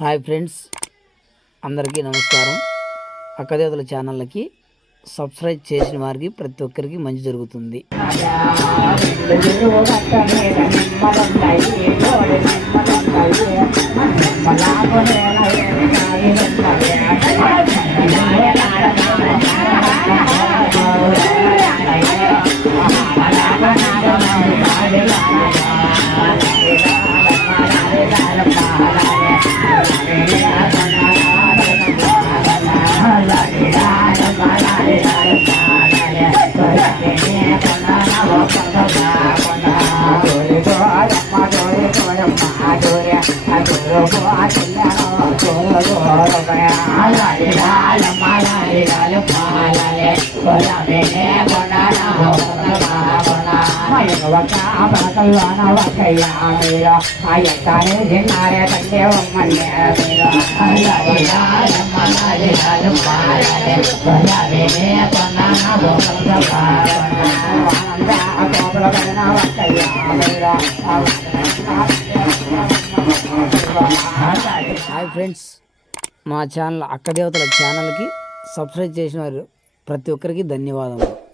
Hi friends అందరికీ నమస్కారం. అక్కదేవతల ఛానళ్ళకి subscribe చేసిన వారికి ప్రతి ఒక్కరికి మంచి జరుగుతుంది. పాలే పాలే పాలే పాలే హాయ్ ఫ్రెండ్స్ మా ఛానల్ అక్కదేవతల ఛానల్కి సబ్స్క్రైబ్ చేసిన వారు ప్రతి ఒక్కరికి ధన్యవాదములు.